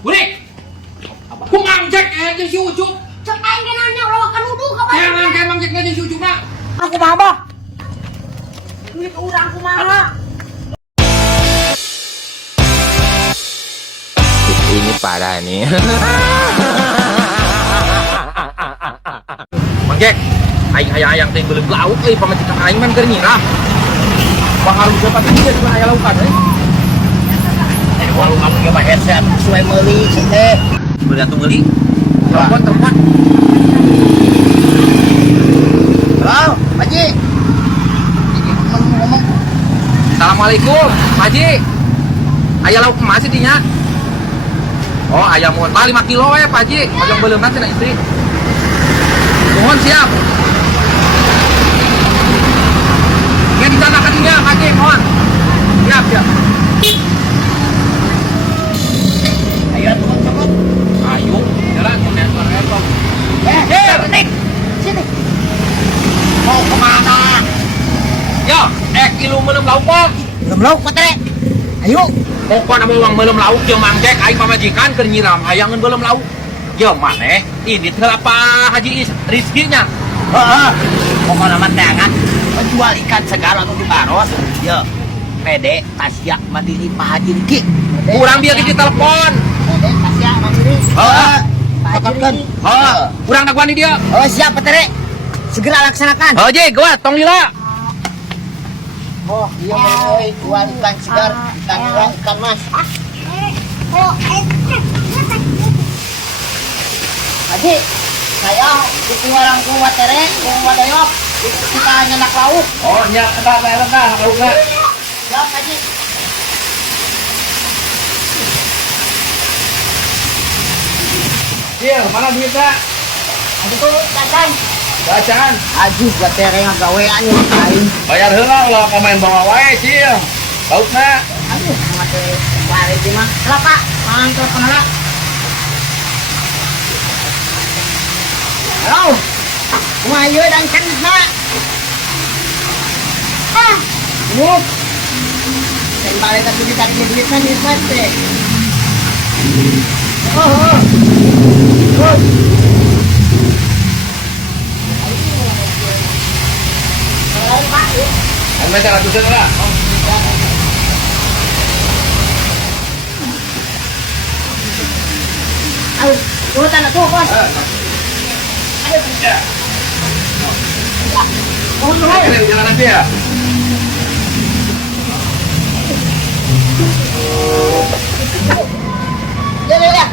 Burik! Kumang cek aja si Ucup. Cek aing ge nanya ulah kan uduh ka Emang cek aja si Ucup nak. Aku mah bah. Duit urang kumaha? Ini parah nih. Mang Jack, aing hayang teh belum lauk euy pamajikan aing mah keur nyirah. Baharu dapat dia cuma aya laukan euy. Walau kamu nyoba headset sesuai meuli sih teh. Beli atuh meuli. Telepon. Halo, Pak Haji. Ini ngomong. Assalamualaikum, Pak Haji. Aya lauk emas sih dinya. Oh, ayam mohon 5 kilo ya Pak Haji. Ojong belum nanti na istri. Mohon siap. Ya ditanakan dia Pak Haji, mohon. Siap. Ayo turun. Ayo, jalan ke Penting. Sini. Mau kemana? Yo, ilu meuleuh lauk kok. Belum lauk Patre. Ayo. Pokoknya mau uang meuleuh lauk jeung Mang Jack aing pamajikan keur nyiram hayangeun belum lauk. Yo maneh, ini teh apa Haji Rizkinya? Heeh. Pokoknya mah teh kan menjual ikan segar anu dibaros. Yo. Pede Tasya Mandiri Pak Haji Riki. Kurang biar di telepon. Pede Tasya Mandiri. Heeh. Pakatkeun. Heeh. Kurang daguan di dia. Oh, siap Patre. Segera laksanakan. Haji, gua tong lila. Oh, iya boy, jual ikan segar, ikan nila, ikan mas. Haji, saya bikin orang tua tere, tua doyok, kita nyenak lauk. Oh, nya entar laukna. Siap Haji. Sil, mana duitnya? Haji tuh, cacan. Bacaan. Haji, buat tere yang gawean yang lain. Bayar heula ulah pemain bawa wae, Sil. Laukna. Aduh, mati lari di mah. Lah Pak, mangan telepon heula. Halo. Kumaha ieu dan cenah? Ini kembali ke duit-duitan di mati. Oh. Anu baca ratusan lah. Ayo, urutan atuh, Bos. Ayo. Ya. Mohon dulu. Ini jalan nanti ya. Ya.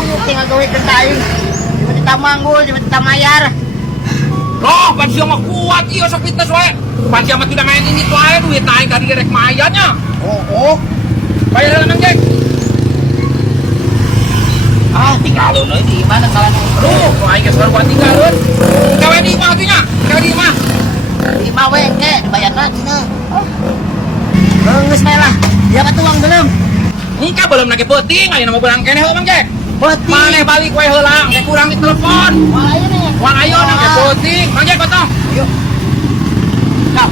Aku tinggal gawe kentain. Cuma ditamanggul, cuma ditamayar. Loh, pan siya mah kuat iya sok fitness wae. Pan siya mah tidak main ini tuh aja duit naik kan direk mayanya. Oh. Bayar Mang Jack. Tinggalin ini gimana salah Aduh, kok aing geus baru buat tinggalin. Gawe di imah atunya. Gawe di imah. di mawe ke bayarna cina. Geus bae lah. Dia mah tuang belum. Ini kan belum lagi penting, ayo mau pulang kene Mang Jack. Peti. Maneh balik wae heula, kayak kurang di telepon. Wah, ayo nih. Wang ayo nang penting. Mang Jack potong. Ayo. Kap.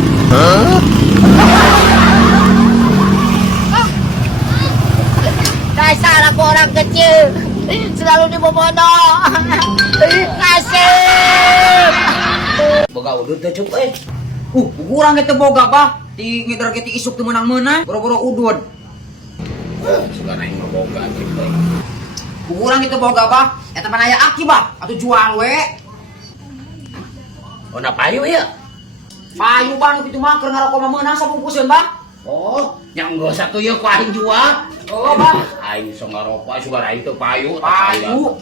Dasar aku orang kecil. Selalu dibobodoh. Nasib. Boga udud teh cuk kurang kita boga bah di ngidar kita isuk teu meunang-meunang boro-boro udud Sudah naik mah boga gitu. kurang kita boga bah eta mah aya aki bah atuh jual we Oh, na payu ya? payu bah nu kitu mah keur ngarokok mah meunang sabungkuseun bah Oh, yang gak satu ya ku aing jual. oh bah Aing sok ngarokok, sugar aing teu payu. payu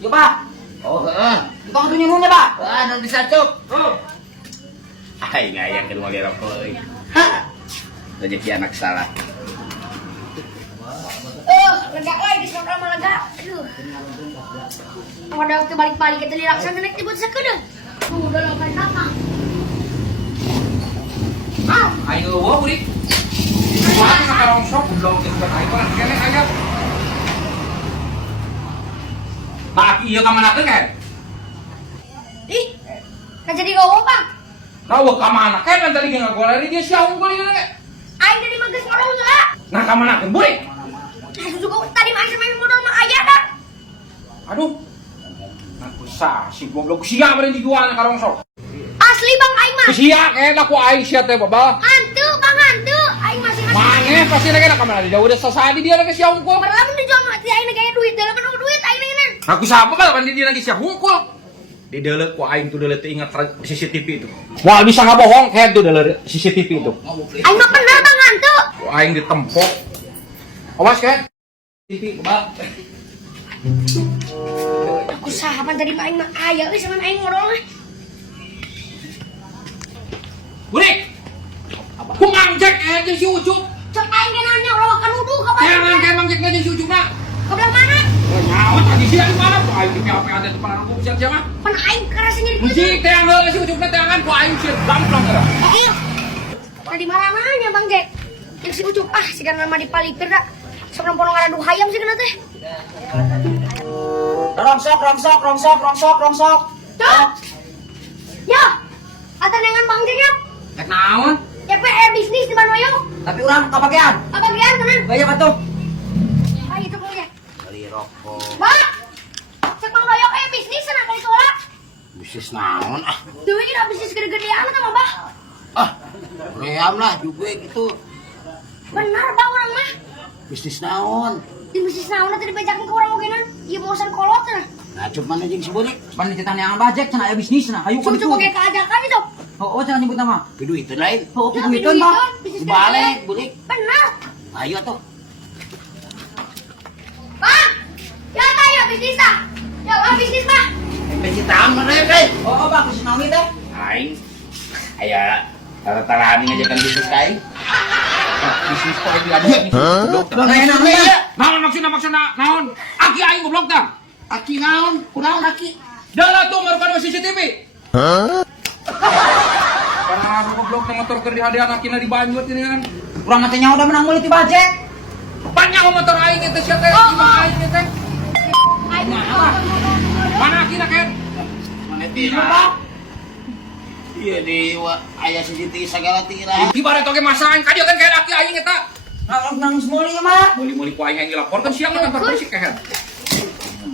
ya bah Oh, heeh. tong atuh nyeunnya bah Anu disacuk. oh Aing aya keur mage rokok euy. Rezeki anak salah. Lega lagi di sekolah mah lega. Aduh. Ada waktu balik-balik kita dilaksanakan naik tiba sekedar. Tuh, udah lakukan apa? Ayo wah buri. Wah, sekarang sok belum kita ayo lah kene aja. Nah, iya ka mana kan? Ih, nggak jadi ngomong bang. Kau ka mana kan tadi nggak golari dia siang golari. Aing dari magas ngomong lah. Nah, kamana kan buri? Nah, juga tadi masih main modal mah ayah dah. Aduh. Nah, kusah si goblok sia beureun dijual ka rongsok. Asli Bang aing mah. Sia kayak laku aing sia teh baba. Hantu Bang hantu. Aing masih Mane pasti lagi nak kamana dia udah sasadi dia lagi sia hungkul. Padahal mun dijual mah ti aing gaya duit, dalam nu duit aing ngeunaan. Aku siapa bal pan dia lagi sia hungkul. Di deuleu ku aing tuh deuleu teh ingat CCTV itu. Wah bisa ngabohong kayak tuh deuleu CCTV itu. Aing mah bener Bang hantu. Ku aing ditempok. Awas kan? TV bal. Aku sahapan tadi mah aing mah aya euy sama aing modal mah. Burik. Ku mangjek aja si Ucup. Cek aing ge nanya orang kan nuduh ka Kayak mana? kayak mangjek aja si Ucup nak. Ka belah mana? Nyawa tadi sih di mana? Ku aing di apa ada depan aku siapa? Pan aing kerasa nyari kulit. Muji teh angel si Ucup teh kan ku aing sih gamplang kira. Iya. Tadi marah nanya Bang Jack. Yang si Ucup si kan nama dipalipir dah. Sok nomor ngaraduh hayam sih kana teh. Rongsok. Cok. Ya. Atan dengan Bang Jack ya. Cek naon? Ya PR bisnis di mana yo? Tapi urang kapakean. Kebagian tenan. Bayar atuh. Ah itu punya. Beli rokok. Bang. Cek Bang Doyok bisnis sana kali soalnya. Bisnis naon ah. Deui kira bisnis gede-gedean eta mah, Bah. Ah, ream lah juga gitu. Benar Bang orang mah. Bisnis naon. Di bisnis naon tadi dibejakeun ke urang ogenan. Ieu bosan kolot cenah. Nah, cuman aja si Burik. Pan dicetan yang bajek cenah aya bisnis cenah. Hayu Cucu pakai keajakan itu. Oh, cenah nyebut nama. Duit lain. Oh, Ya, duitan, Bang. bisnis Dibalik, gede-gedean. Burik. Benar. Ayo tuh. Bang. Ya ya bisnis dah. Ya bisnis Bang. Pencitraan mana ya, Oh, bagus naon teh. Aing. Aya tara-tara nih ngajakan bisnis kain. Bisnis kok di ada ini. Naon maksudna naon? Aki aing goblok tah. Aki naon? Kunaon aki? Dah lah tuh merupakan CCTV. Karena goblok na motor keur dihadean akina di Banjur ini kan. Urang mah teh nyawa udah menang meuli ti bajek. Banyak motor aing teh sia teh, gimana aing teh? Aing Mana akina kan? Mana tira? Iya di aya CCTV segala tira. Ibarat oge masa aing kadieu kan kayak aki aing eta. Nang meuli mah. Muli-muli ku aing dilaporkan siang ke kantor polisi kayak.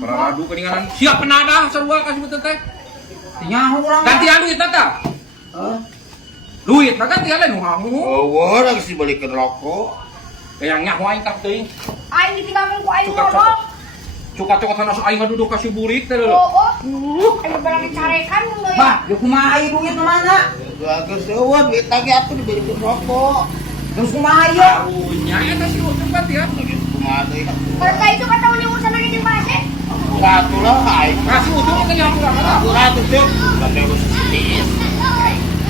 Para radu keninganan siap penadah sarua kasih betul teh. Nyawa urang. Gantian duit tata. Duit, gantian lain nu. Oh, lagi sih balikin rokok. Kayak nyaho aing kap teuing. aing ditinggalkeun ku aing Cukup, modal. Cuka-cuka sana aing duduk kasih burik teh lho. Oh. Aing berani carekan mun Doyok. Bah, ya kumaha ieu duit nu mana? Bagus eueuh duit lagi atuh dibalikin rokok. Terus kumaha ieu? Tahunya eta sih cepat ya. Lagi kumaha deui. Pada itu kata urusan lagi jeung Base. Ratu lah aing. Kasih ujung ke nyamuk lah. Ratu tuh. Kan urus CCTV.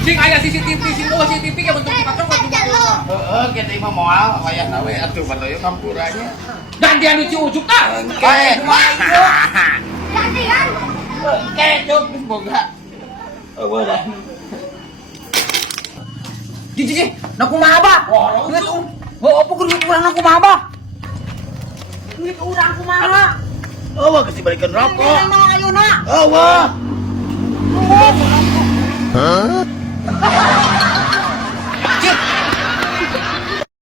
Sing aya CCTV, sing bawa CCTV ke bentuk cuka-cuka juga. Heeh, kita mah moal wayah nawe atuh batoyo kampurannya. Gantian lucu ujuk tah. Kae. Ganti kan? Kecuk geus boga. Eueuh dah. Ji, na kumaha ba? Duit oh, apa duit urang na kumaha ba? Duit urang kumaha? Eueuh geus dibalikin rokok. Ini mah ayeuna. Eueuh. Huh?